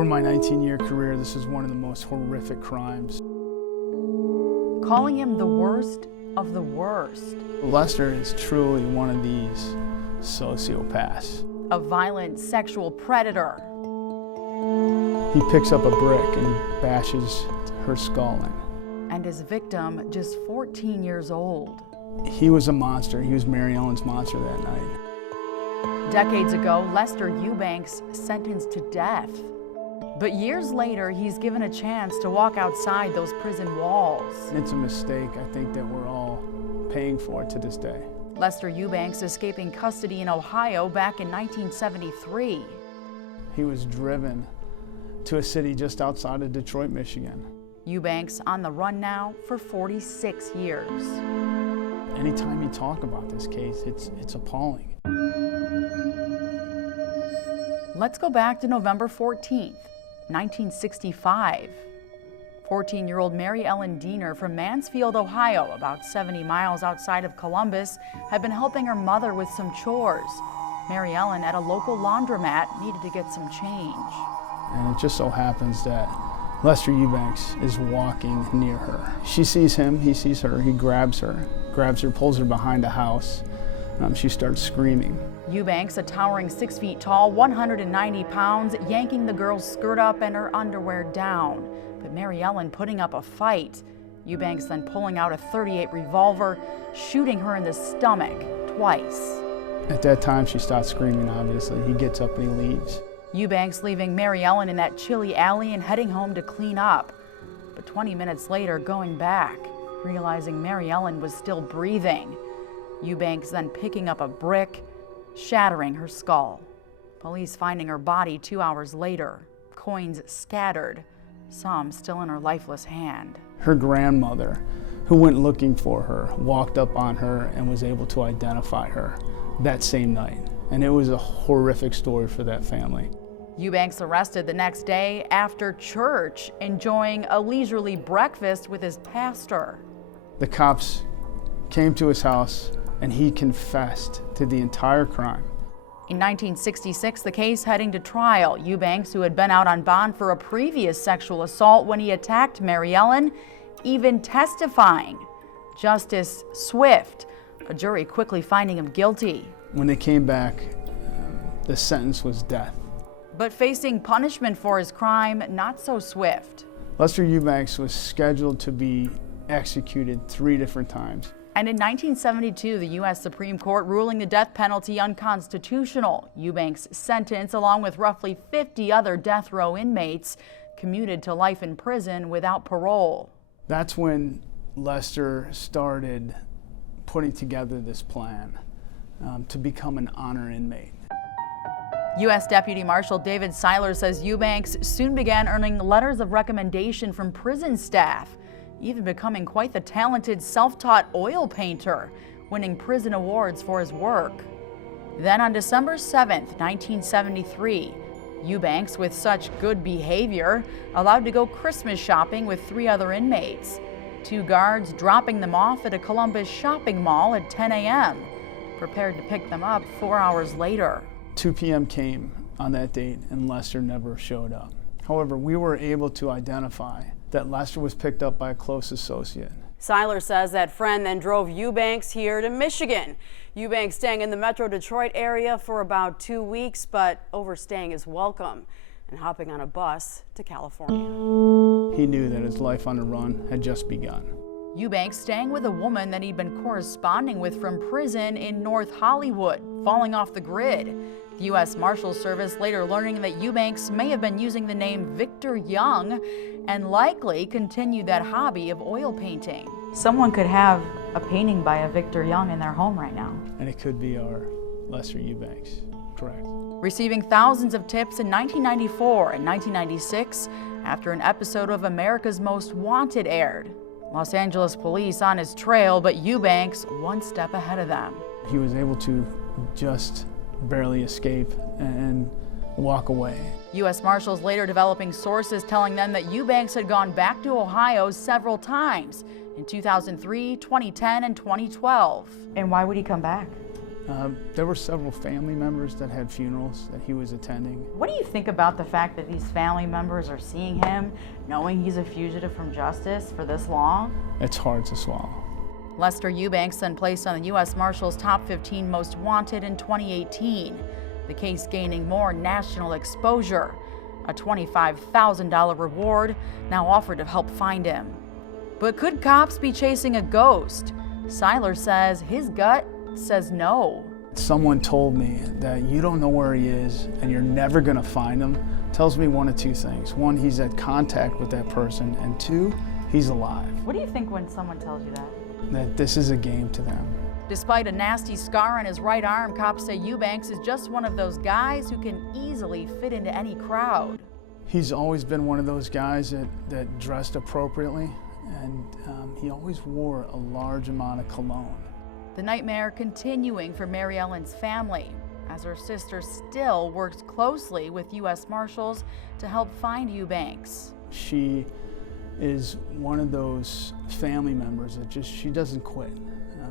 Over my 19-year career, this is one of the most horrific crimes. Calling him the worst of the worst. Lester is truly one of these sociopaths. A violent sexual predator. He picks up a brick and he bashes her skull in. And his victim, just 14 years old. He was a monster. He was Mary Ellen's monster that night. Decades ago, Lester Eubanks sentenced to death. But years later, he's given a chance to walk outside those prison walls. It's a mistake, I think, that we're all paying for to this day. Lester Eubanks escaping custody in Ohio back in 1973. He was driven to a city just outside of Detroit, Michigan. Eubanks on the run now for 46 years. Anytime you talk about this case, it's appalling. Let's go back to November 14th, 1965. 14-year-old Mary Ellen Diener from Mansfield, Ohio, about 70 miles outside of Columbus, had been helping her mother with some chores. Mary Ellen, at a local laundromat, needed to get some change. And it just so happens that Lester Eubanks is walking near her. She sees him, he sees her, he grabs her, pulls her behind a house. She starts screaming. Eubanks, a towering 6 feet tall, 190 pounds, yanking the girl's skirt up and her underwear down. But Mary Ellen putting up a fight. Eubanks then pulling out a .38 revolver, shooting her in the stomach twice. At that time, she stopped screaming, obviously. He gets up and he leaves. Eubanks leaving Mary Ellen in that chilly alley and heading home to clean up. But 20 minutes later, going back, realizing Mary Ellen was still breathing. Eubanks then picking up a brick, shattering her skull. Police finding her body 2 hours later, coins scattered, some still in her lifeless hand. Her grandmother, who went looking for her, walked up on her and was able to identify her that same night. And it was a horrific story for that family. Eubanks arrested the next day after church, enjoying a leisurely breakfast with his pastor. The cops came to his house and he confessed to the entire crime. In 1966, the case heading to trial. Eubanks, who had been out on bond for a previous sexual assault when he attacked Mary Ellen, even testifying. Justice Swift, a jury quickly finding him guilty. When they came back, the sentence was death. But facing punishment for his crime, not so swift. Lester Eubanks was scheduled to be executed 3 different times. And in 1972, the U.S. Supreme Court ruling the death penalty unconstitutional. Eubanks' sentence, along with roughly 50 other death row inmates, commuted to life in prison without parole. That's when Lester started putting together this plan to become an honor inmate. U.S. Deputy Marshal David Seiler says Eubanks soon began earning letters of recommendation from prison staff, even becoming quite the talented self-taught oil painter, winning prison awards for his work. Then on December 7th, 1973, Eubanks, with such good behavior, allowed to go Christmas shopping with 3 other inmates. 2 guards dropping them off at a Columbus shopping mall at 10 a.m., prepared to pick them up 4 hours later. 2 p.m. came on that date and Lester never showed up. However, we were able to identify that Lester was picked up by a close associate. Seiler says that friend then drove Eubanks here to Michigan. Eubanks staying in the Metro Detroit area for about 2 weeks, but overstaying his welcome and hopping on a bus to California. He knew that his life on the run had just begun. Eubanks staying with a woman that he'd been corresponding with from prison in North Hollywood, falling off the grid. The U.S. Marshals Service later learning that Eubanks may have been using the name Victor Young and likely continued that hobby of oil painting. Someone could have a painting by a Victor Young in their home right now. And it could be our Lester Eubanks, correct. Receiving thousands of tips in 1994 and 1996 after an episode of America's Most Wanted aired. Los Angeles police on his trail, but Eubanks one step ahead of them. He was able to just barely escape and walk away. U.S. Marshals later developing sources telling them that Eubanks had gone back to Ohio several times in 2003, 2010, and 2012. And why would he come back? There were several family members that had funerals that he was attending. What do you think about the fact that these family members are seeing him, knowing he's a fugitive from justice for this long? It's hard to swallow. Lester Eubanks then placed on the U.S. Marshals Top 15 Most Wanted in 2018, the case gaining more national exposure. A $25,000 reward now offered to help find him. But could cops be chasing a ghost? Seiler says his gut says no. Someone told me that you don't know where he is and you're never gonna find him. Tells me one of two things. One, he's had contact with that person, and two, he's alive. What do you think when someone tells you that? That this is a game to them. Despite a nasty scar on his right arm, cops say Eubanks is just one of those guys who can easily fit into any crowd. He's always been one of those guys that dressed appropriately, and he always wore a large amount of cologne. The nightmare continuing for Mary Ellen's family, as her sister still works closely with U.S. Marshals to help find Eubanks. She is one of those family members that she doesn't quit.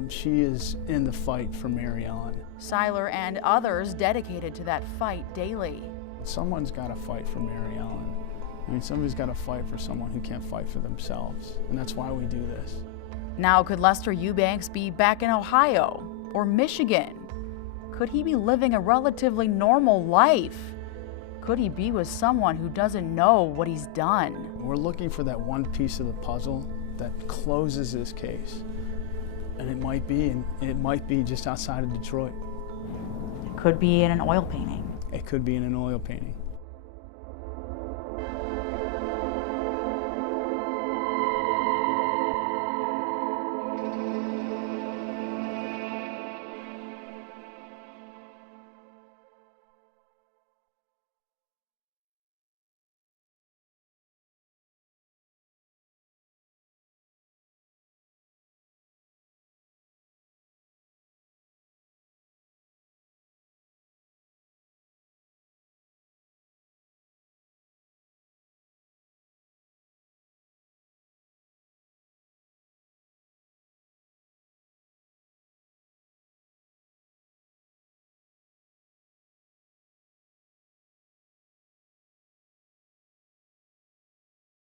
She is in the fight for Mary Ellen. Seiler and others dedicated to that fight daily. Someone's got to fight for Mary Ellen. I mean, somebody's got to fight for someone who can't fight for themselves, and that's why we do this. Now, could Lester Eubanks be back in Ohio or Michigan? Could he be living a relatively normal life? Could he be with someone who doesn't know what he's done? We're looking for that one piece of the puzzle that closes this case. And it might be just outside of Detroit. It could be in an oil painting. It could be in an oil painting.